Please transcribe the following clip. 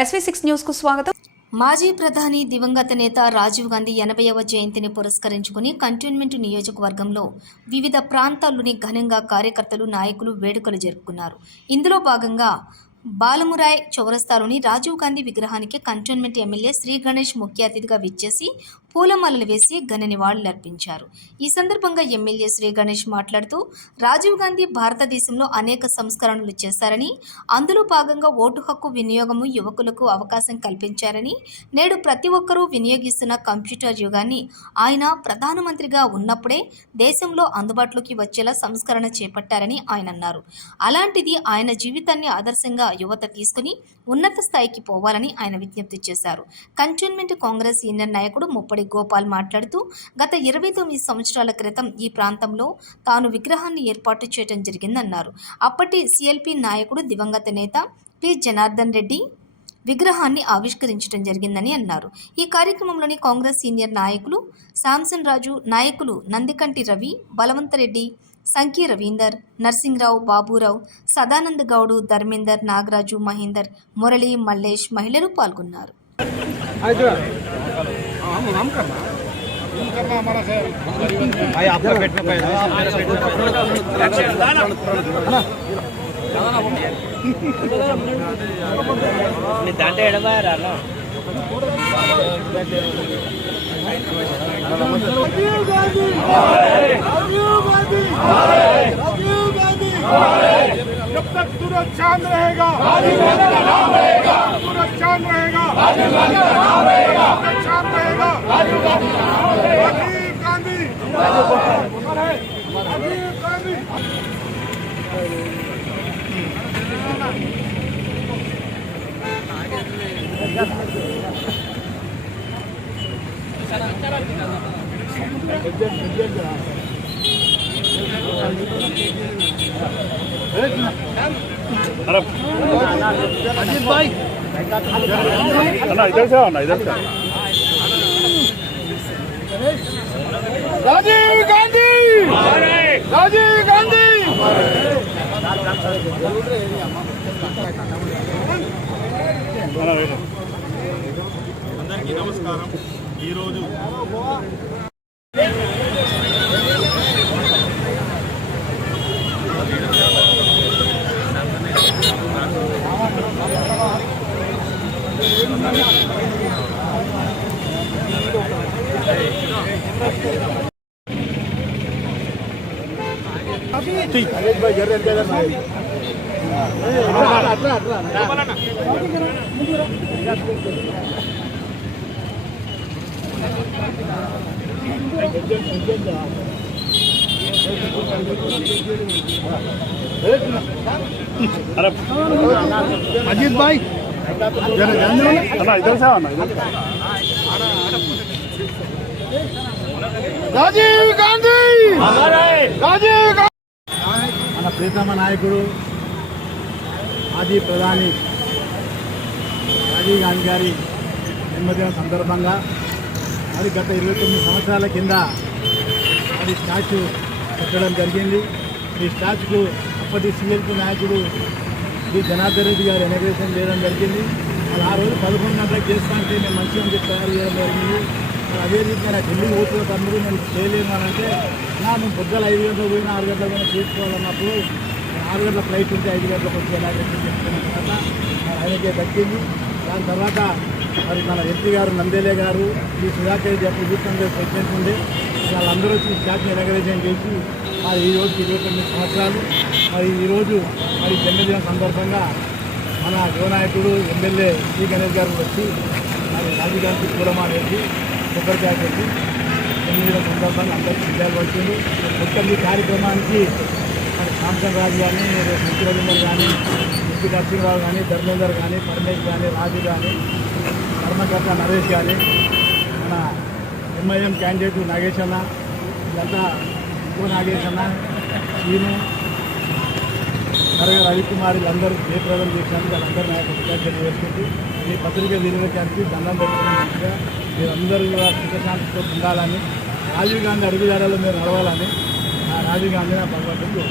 SV6 news కు స్వాగతం. మాజీ ప్రధాని దివంగత నేత రాజీవ్ గాంధీ 80వ జయంతిని పురస్కరించుకుని కంటోన్మెంట్ నియోజకవర్గంలో వివిధ ప్రాంతాల్లోని ఘనంగా కార్యకర్తలు, నాయకులు వేడుకలు జరుపుకున్నారు. ఇందులో భాగంగా బాలమురాయ్ చౌరస్తాలోని రాజీవ్ గాంధీ విగ్రహానికి కంటోన్మెంట్ ఎమ్మెల్యే శ్రీ గణేష్ ముఖ్య అతిథిగా విచ్చేసి పూలమాలలు వేసి ఘన నివాళులర్పించారు. ఈ సందర్భంగా ఎమ్మెల్యే శ్రీ గణేష్ మాట్లాడుతూ రాజీవ్ గాంధీ భారతదేశంలో అనేక సంస్కరణలు చేశారని, అందులో భాగంగా ఓటు హక్కు వినియోగము యువకులకు అవకాశం కల్పించారని, నేడు ప్రతి ఒక్కరూ వినియోగిస్తున్న కంప్యూటర్ యుగాన్ని ఆయన ప్రధానమంత్రిగా ఉన్నప్పుడే దేశంలో అందుబాటులోకి వచ్చేలా సంస్కరణ చేపట్టారని ఆయన అన్నారు. అలాంటిది ఆయన జీవితాన్ని ఆదర్శంగా యువత తీసుకుని ఉన్నత స్థాయికి పోవాలని ఆయన విజ్ఞప్తి చేశారు. కంటోన్మెంట్ కాంగ్రెస్ సీనియర్ నాయకుడు ముప్పడి గోపాల్ మాట్లాడుతూ గత 29 సంవత్సరాల క్రితం ఈ ప్రాంతంలో తాను విగ్రహాన్ని ఏర్పాటు చేయడం జరిగిందన్నారు. అప్పటి సిఎల్పి నాయకుడు దివంగత నేత పి జనార్దన్ రెడ్డి విగ్రహాన్ని ఆవిష్కరించడం జరిగిందని అన్నారు. ఈ కార్యక్రమంలోని కాంగ్రెస్ సీనియర్ నాయకులు శాంసన్ రాజు, నాయకులు నందికంటి రవి, బలవంతరెడ్డి, సంకీ రవీందర్, నర్సింగ్రావు, బాబురావు, సదానంద గౌడు, ధర్మేందర్, నాగరాజు, మహేందర్, మురళి, మల్లేష్ మహిళలు పాల్గొన్నారు. जब तक सूरज चांद रहेगा, सूरज चांद रहेगा, चांद रहेगा, राजीव गांधी, राजीव गांधी। अजीत भाई इधर से आना, इधर से। राजीव गांधी, राजीव गांधी। అందరికీ నమస్కారం. ఈరోజు अजीत भाई इधर से आना, इधर से। राजीव गांधी, राजीव गांधी। మన ప్రీతమ నాయకుడు మాజీ ప్రధాని రాజీవ్ గాంధీ గారి జన్మదినం సందర్భంగా అది గత 29 సంవత్సరాల కింద అది స్టాచ్యూ పెట్టడం జరిగింది. ఈ స్టాచ్యూకు అప్పటి సిఎల్పి నాయకుడు శ్రీ జనార్దన్ రెడ్డి గారు ఇనాగ్రేషన్ చేయడం జరిగింది. మరి ఆ రోజు 11 గంటలకు చేస్తానంటే నేను మంచిగా చెప్పి తయారు చేయడం జరిగింది. మరి అదే రీతిగా నాకు ఢిల్లీ పోతున్న తమ్ముడు నేను చేయలేము అని అంటే మేము పొద్దుల 5 గంటలకు పోయినా 6 గంటలకు పోయినా చేసుకోవాలన్నప్పుడు 6 గంటల ఫ్లైట్ ఉంటే 5 గంటలకు వచ్చి ఇనాగ్రేషన్ చేసుకున్న తర్వాత ఆయనకే దక్కింది. దాని తర్వాత మరి మన ఎంపీ గారు నందేలే గారు, ఈ సుధాకర్ రెడ్డి అప్పుడు యూత్ కాంగ్రెస్ ప్రెసిడెంట్ ఉండే వాళ్ళందరూ వచ్చి స్టాచ్యూ ఇనాగ్రేషన్ చేసి మరి ఈ రోజుకి 29 సంవత్సరాలు. మరి ఈరోజు మరి జన్మదినం సందర్భంగా మన యువనాయకుడు ఎమ్మెల్యే శ్రీ గణేష్ గారు వచ్చి మరి రాజీవ్ గాంధీ పూలమాల వేసి కొబ్బరికాయ పెట్టి జన్మదినం సందర్భంగా అందరికీ విజయాలు పడుతుంది. మొత్తం ఈ కార్యక్రమానికి మరి శాంసన్ రాజు కానీ, ముఖ్య రవీందర్ కానీ, ముఖ్య నరసింహరావు కానీ, ధర్మేందర్ కానీ, పరమేష్ కానీ, రాజు కానీ, ధర్మకర్త నరేష్ కానీ, మన ఎంఐఎం క్యాండిడేట్ నాగేష్ అన్న, ఇదంతా ఇంకో నాగేష్ అన్న, ఈయన మరొక రవికుమార్ వీళ్ళందరూ జయప్రదం చేసినందుకు వాళ్ళందరూ నాకు కృతజ్ఞతలు వేసుకుంటూ ఈ పత్రిక వినియోగానికి దండం పెట్టుకున్నట్టుగా మీరందరూ కూడా సుఖశాంతితో ఉండాలని, రాజీవ్ గాంధీ అడుగుదారులు మీరు నడవాలని రాజీవ్ గాంధీ నా భగవంతుడు